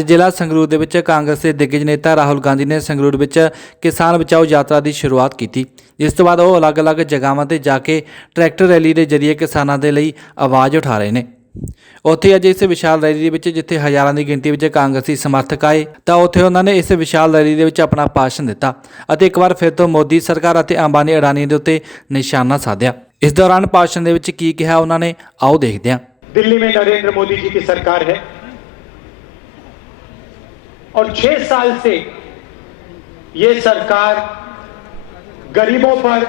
ਜ਼ਿਲ੍ਹਾ ਸੰਗਰੂਰ ਦੇ ਵਿੱਚ ਕਾਂਗਰਸ ਦੇ ਦਿੱਗਜ ਨੇਤਾ ਰਾਹੁਲ ਗਾਂਧੀ ਨੇ ਸੰਗਰੂਰ ਵਿੱਚ ਕਿਸਾਨ ਬਚਾਓ ਯਾਤਰਾ ਦੀ ਸ਼ੁਰੂਆਤ ਕੀਤੀ, ਜਿਸ ਤੋਂ ਬਾਅਦ ਉਹ ਅਲੱਗ-ਅਲੱਗ ਜਗ੍ਹਾਵਾਂ ਤੇ ਜਾ ਕੇ ਟਰੈਕਟਰ ਰੈਲੀ ਦੇ ਜ਼ਰੀਏ ਕਿਸਾਨਾਂ ਦੇ ਲਈ ਆਵਾਜ਼ ਉਠਾ ਰਹੇ ਨੇ। ਉੱਥੇ ਅੱਜ ਇਸ ਵਿਸ਼ਾਲ ਰੈਲੀ ਦੇ ਵਿੱਚ ਜਿੱਥੇ ਹਜ਼ਾਰਾਂ ਦੀ ਗਿਣਤੀ ਵਿੱਚ ਕਾਂਗਰਸੀ ਸਮਰਥਕ ਆਏ ਤਾਂ ਉੱਥੇ ਉਹਨਾਂ ਨੇ ਇਸ ਵਿਸ਼ਾਲ ਰੈਲੀ ਦੇ ਵਿੱਚ ਆਪਣਾ ਭਾਸ਼ਣ ਦਿੱਤਾ ਅਤੇ ਇੱਕ ਵਾਰ ਫਿਰ ਤੋਂ ਮੋਦੀ ਸਰਕਾਰ ਅਤੇ ਅੰਬਾਨੀ ਅਡਾਨੀ ਦੇ ਉੱਤੇ ਨਿਸ਼ਾਨਾ ਸਾਧਿਆ। इस दौरान भाषण ਦੇ ਵਿੱਚ ਕੀ ਕਿਹਾ ਉਹਨਾਂ ਨੇ, आओ देखते हैं। दिल्ली में नरेंद्र मोदी जी की सरकार है और 6 साल से ये सरकार गरीबों पर,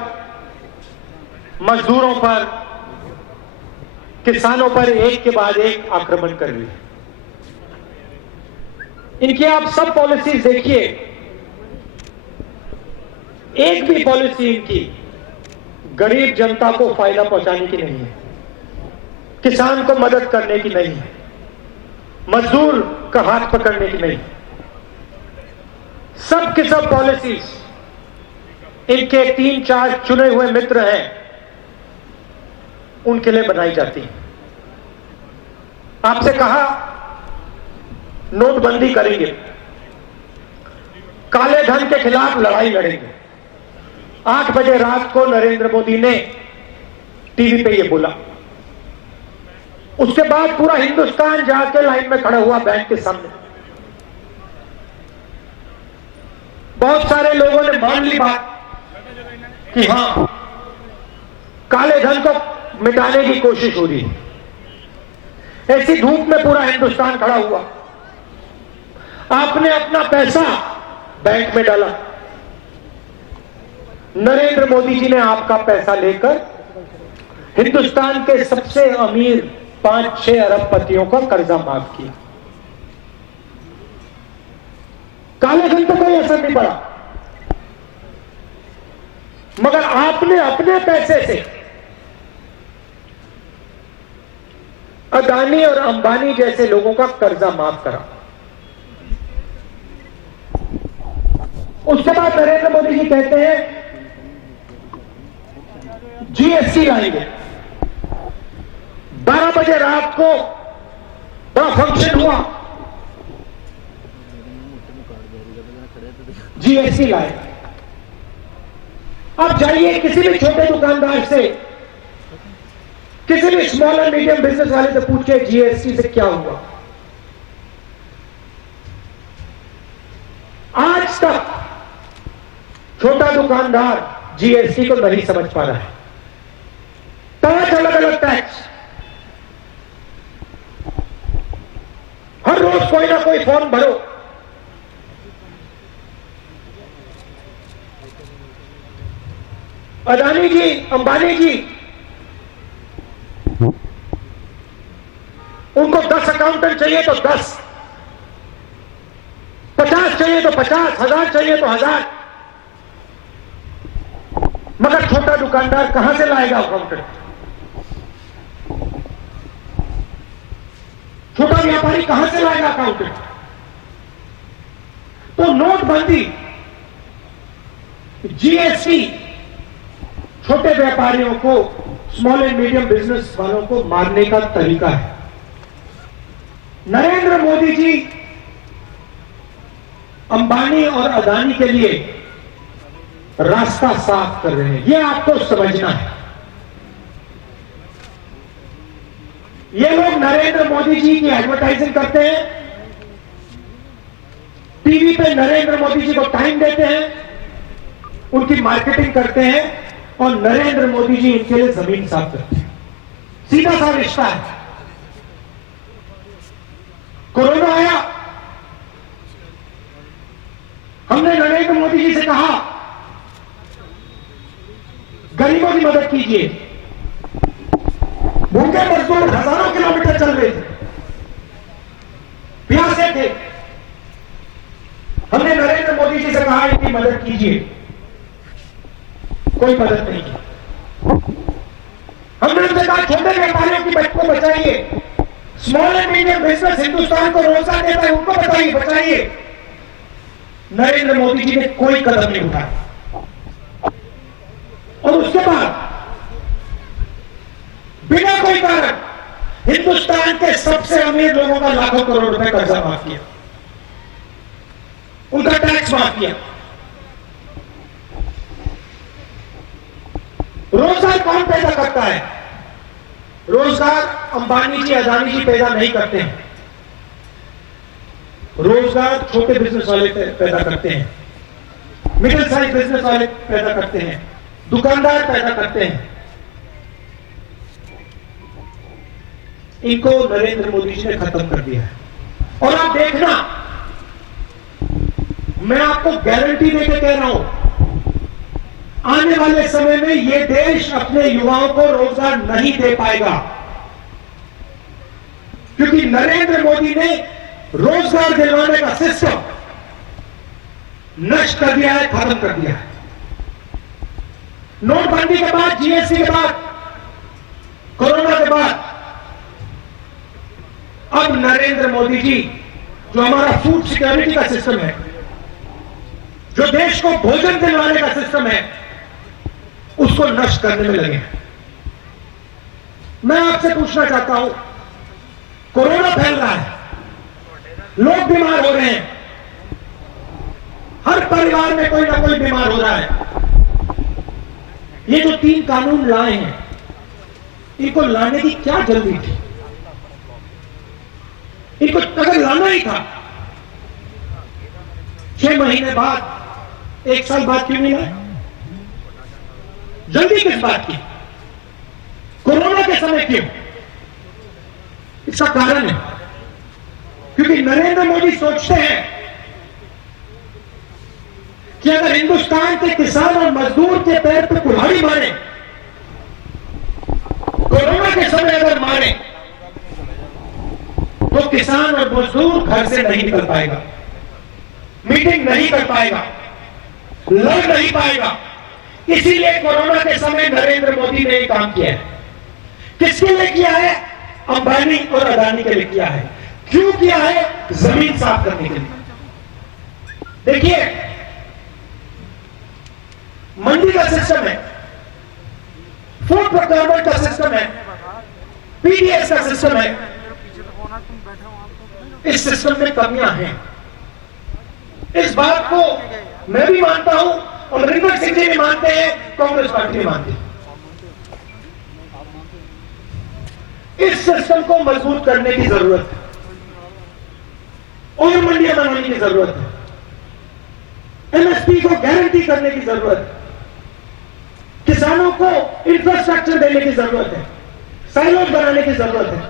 मजदूरों पर, किसानों पर एक के बाद एक आक्रमण कर रही है। इनकी आप सब पॉलिसीज देखिए, एक भी पॉलिसी इनकी गरीब जनता को फायदा पहुंचाने की नहीं है, किसान को मदद करने की नहीं है, मजदूर का हाथ पकड़ने की नहीं। सब की सब पॉलिसीज इनके 3-4 चुने हुए मित्र हैं उनके लिए बनाई जाती है। आपसे कहा नोटबंदी करेंगे, काले धन के खिलाफ लड़ाई लड़ेंगे। 8 बजे रात को नरेंद्र मोदी ने टीवी पे ये बोला। उसके बाद पूरा हिंदुस्तान जाके लाइन में खड़ा हुआ बैंक के सामने। बहुत सारे लोगों ने मान ली बात कि हां, काले धन को मिटाने की कोशिश हो रही है। ऐसी धूप में पूरा हिंदुस्तान खड़ा हुआ। आपने अपना पैसा बैंक में डाला, नरेंद्र मोदी जी ने आपका पैसा लेकर हिंदुस्तान के सबसे अमीर 5-6 अरबपतियों का कर्जा माफ किया। काले धन पर कोई असर नहीं पड़ा, मगर आपने अपने पैसे से अदानी और अंबानी जैसे लोगों का कर्जा माफ करा। उसके बाद नरेंद्र मोदी जी कहते हैं जीएसटी लाएंगे। 12 बजे रात को बड़ा फंक्शन हुआ, जीएसटी लाए। आप जाइए किसी भी छोटे दुकानदार से, किसी भी स्मॉल एंड मीडियम बिजनेस वाले से पूछिए जीएसटी से क्या हुआ। आज तक छोटा दुकानदार जीएसटी को नहीं समझ पा रहा है। 5 अलग अलग टैक्स, हर रोज कोई ना कोई फॉर्म भरो। अदानी जी, अंबानी जी, उनको 10 अकाउंटेंट चाहिए तो 10, 50 चाहिए तो 50, 1000 चाहिए तो 1000। मगर छोटा दुकानदार कहां से लाएगा अकाउंटेंट? छोटा व्यापारी कहां से लाएगा अकाउंटेंट? तो नोटबंदी, जीएसटी छोटे व्यापारियों को, स्मॉल एंड मीडियम बिजनेस वालों को मारने का तरीका है। नरेंद्र मोदी जी अंबानी और अदानी के लिए रास्ता साफ कर रहे हैं, यह आपको समझना है। ये लोग नरेंद्र मोदी जी की एडवर्टाइजिंग करते हैं, टीवी पे नरेंद्र मोदी जी को टाइम देते हैं, उनकी मार्केटिंग करते हैं और नरेंद्र मोदी जी इनके लिए जमीन साफ करते हैं। सीधा सा रिश्ता है। कोरोना आया, हमने नरेंद्र मोदी जी से कहा गरीबों की मदद कीजिए। भूखे मजदूर हजारों किलोमीटर चल रहे थे, प्यासे थे। हमने नरेंद्र मोदी जी से कहा इनकी मदद कीजिए, कोई मदद नहीं की। हमने उनसे कहा छोटे व्यापारियों की बच्चों को बचाइए, small and medium business Hindustan को रोजगार देता है उनको बताइए, बचाइए। नरेंद्र मोदी जी ने कोई कदम नहीं उठाया। और उसके बाद बिना कोई कारण हिंदुस्तान के सबसे अमीर लोगों का लाखों करोड़ रुपए कर्जा माफ किया। उनका टैक्स माफ किया। रोजगार कौन पैदा करता है? रोजगार अंबानी जी, अदानी जी पैदा नहीं करते हैं। रोजगार छोटे बिजनेस वाले पैदा करते हैं, मिडिल साइज बिजनेस वाले पैदा करते हैं, दुकानदार पैदा करते हैं। इनको नरेंद्र मोदी जी ने खत्म कर दिया है। और आप देखना, मैं आपको गारंटी देकर कह रहा हूं, आने वाले समय में यह देश अपने युवाओं को रोजगार नहीं दे पाएगा, क्योंकि नरेंद्र मोदी ने रोजगार दिलवाने का सिस्टम नष्ट कर दिया है, खत्म कर दिया है। नोटबंदी के बाद, जीएसटी के बाद, कोरोना के बाद, अब नरेंद्र मोदी जी जो हमारा फूड सिक्योरिटी का सिस्टम है, जो देश को भोजन दिलवाने का सिस्टम है, उसको नष्ट करने में लगे हैं। मैं आपसे पूछना चाहता हूं, कोरोना फैल रहा है, लोग बीमार हो रहे हैं, हर परिवार में कोई ना कोई बीमार हो रहा है। ये जो 3 कानून लाए हैं, इनको लाने की क्या जल्दी थी? इनको अगर लाना ही था 6 महीने बाद, 1 साल बाद क्यों नहीं लाए? जल्दी किस बात की? कोरोना के समय क्यों? इसका कारण है क्योंकि नरेंद्र मोदी सोचते हैं कि अगर हिंदुस्तान के किसान और मजदूर के पैर पर कुल्हाड़ी मारे, कोरोना के समय अगर मारे, तो किसान और मजदूर घर से नहीं निकल पाएगा, मीटिंग नहीं कर पाएगा, लड़ नहीं पाएगा। इसीलिए कोरोना के समय नरेंद्र मोदी ने यह काम किया है। किसके लिए किया है? अंबानी और अदानी के लिए किया है। क्यों किया है? जमीन साफ करने के लिए। देखिए, मंडी का सिस्टम है, फूड प्रोक्योरमेंट का सिस्टम है, पीडीएस का सिस्टम है। इस सिस्टम में कमियां हैं। इस बात को मैं भी मानता हूं, अमरिंदर सिंह जी भी मानते हैं, कांग्रेस पार्टी भी मानती है। इस सिस्टम को मजबूत करने की जरूरत है और मंडियां बनाने की जरूरत है, एमएसपी को गारंटी करने की जरूरत है, किसानों को इंफ्रास्ट्रक्चर देने की जरूरत है, साइलोज बनाने की जरूरत है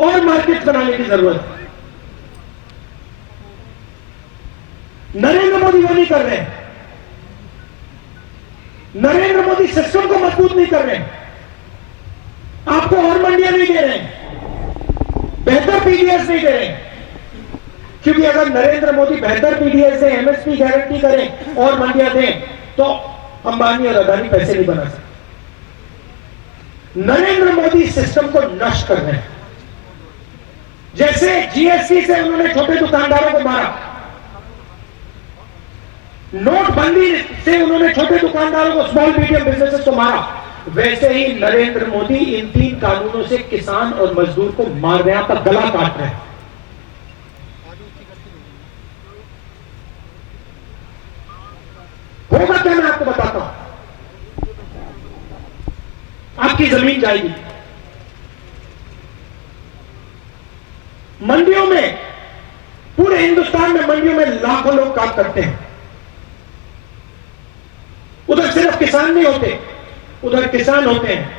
और मार्केट बनाने की जरूरत है। नरेंद्र मोदी वो नहीं कर रहे हैं। नरेंद्र मोदी सिस्टम को मजबूत नहीं कर रहे हैं, आपको और मंडियां नहीं दे रहे हैं, बेहतर पीडीएस नहीं दे रहे हैं। क्योंकि अगर नरेंद्र मोदी बेहतर पीडीएस से एमएसपी गारंटी करें और मंडियां दें, तो अंबानी और अदानी पैसे नहीं बना सकते। नरेंद्र मोदी सिस्टम को नष्ट कर रहे हैं। जैसे जीएसटी से उन्होंने छोटे दुकानदारों को मारा, नोटबंदी से उन्होंने छोटे दुकानदारों को, स्मॉल मीडियम बिजनेसेस को मारा, वैसे ही नरेंद्र मोदी इन 3 कानूनों से किसान और मजदूर को मार रहे हैं, आपका गला काट रहे हैं। होगा क्या? मैं आपको बताता हूं। आपकी जमीन जाएगी, मंडियों में, पूरे हिंदुस्तान में मंडियों में लाखों लोग काम करते हैं। उधर सिर्फ किसान नहीं होते, उधर किसान होते हैं,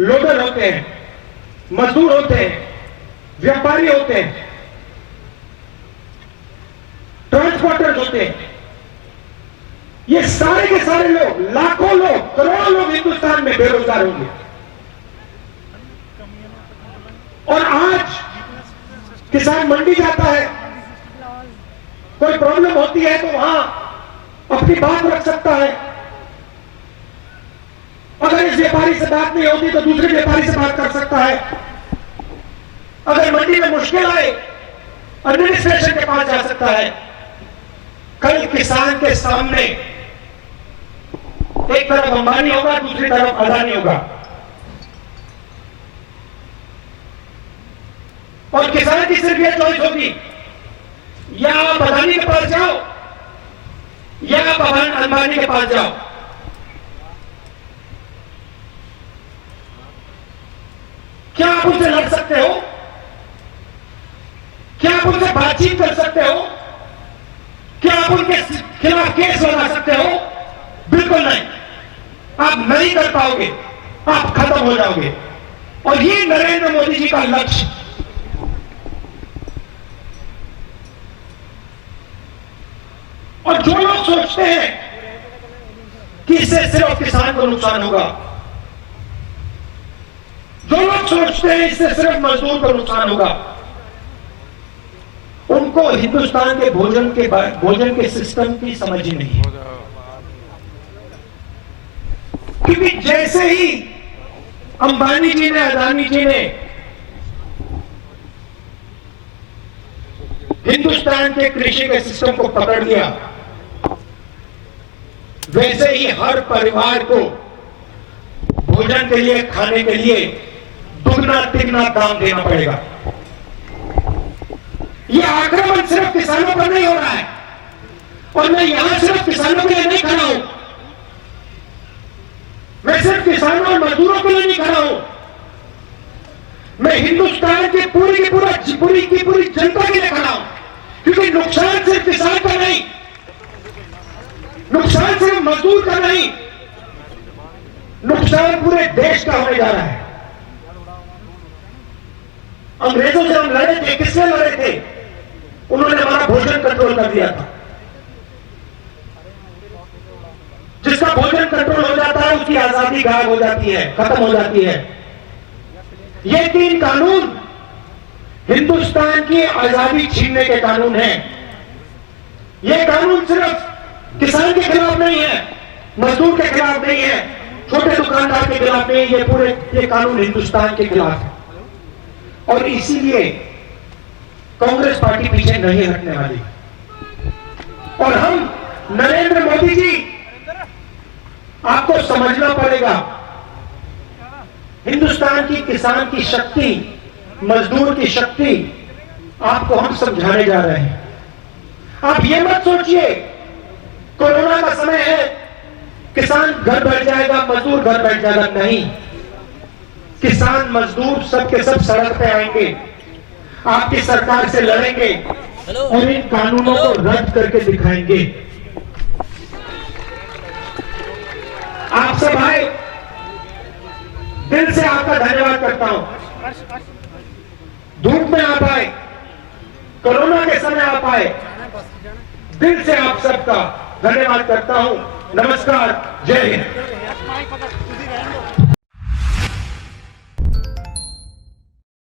लोडर होते हैं, मजदूर होते हैं, व्यापारी होते हैं, ट्रांसपोर्टर्स होते हैं। ये सारे के सारे लोग, लाखों लोग, करोड़ों लोग हिंदुस्तान में बेरोजगार होंगे। और आज किसान मंडी जाता है, कोई प्रॉब्लम होती है तो वहां अपनी बात रख सकता है। अगर इस व्यापारी से बात नहीं होती तो दूसरे व्यापारी से बात कर सकता है। अगर मंडी में मुश्किल आए, एडमिनिस्ट्रेशन के पास जा सकता है। कल किसान के सामने एक तरफ अंबानी होगा, दूसरी तरफ अदानी होगा, और किसान की सिर्फ यह चॉइस होगी, या आप अदानी के पास जाओ या आप अंबानी के पास जाओ, क्या आप उनसे लड़ सकते हो? क्या आप उनसे बातचीत कर सकते हो? क्या आप उनके खिलाफ केस लगा सकते हो? बिल्कुल नहीं, आप नहीं कर पाओगे, आप खत्म हो जाओगे। और ये नरेंद्र मोदी जी का लक्ष्य। और जो लोग सोचते हैं कि इससे सिर्फ किसान को नुकसान होगा, जो लोग सोचते हैं इससे सिर्फ मजदूर को नुकसान होगा, उनको हिंदुस्तान के भोजन के सिस्टम की समझ ही नहीं है। क्योंकि जैसे ही अंबानी जी ने, अदानी जी ने हिंदुस्तान के कृषि के सिस्टम को पकड़ लिया, वैसे ही हर परिवार को भोजन के लिए, खाने के लिए दुगना तिगना दाम देना पड़ेगा। यह आक्रमण सिर्फ किसानों पर नहीं हो रहा है, और मैं यहां सिर्फ किसानों के लिए नहीं खड़ा हूं, मैं सिर्फ किसानों और मजदूरों के लिए नहीं खड़ा हूं, मैं हिंदुस्तान के पूरी जनता के लिए खड़ा हूं। क्योंकि नुकसान सिर्फ किसान का नहीं, नुकसान सिर्फ मजदूर का नहीं, नुकसान पूरे देश का होने जा रहा है। अंग्रेजों से हम लड़े थे, किससे लड़े थे? उन्होंने हमारा भोजन कंट्रोल कर दिया था। जिसका भोजन कंट्रोल हो जाता है उसकी आजादी गायब हो जाती है, खत्म हो जाती है। ये 3 कानून हिंदुस्तान की आजादी छीनने के कानून हैं। ये कानून सिर्फ किसान के खिलाफ नहीं है, मजदूर के खिलाफ नहीं है, छोटे दुकानदार के खिलाफ नहीं, ये कानून हिंदुस्तान के खिलाफ है। और इसीलिए कांग्रेस पार्टी पीछे नहीं हटने वाली। और हम नरेंद्र मोदी जी, आपको समझना पड़ेगा, हिंदुस्तान की किसान की शक्ति, मजदूर की शक्ति आपको हम समझाने जा रहे हैं। आप ये मत सोचिए कोरोना का समय है, किसान घर बैठ जाएगा, मजदूर घर बैठ जाएगा। नहीं, किसान मजदूर सबके सब सड़क पे आएंगे, आपकी सरकार से लड़ेंगे और इन कानूनों को रद्द करके दिखाएंगे। आप सब आए, दिल से आपका धन्यवाद करता हूं। धूप में आप आए, कोरोना के समय आप आए, दिल से आप सबका धन्यवाद करता हूं। नमस्कार, जय हिंद।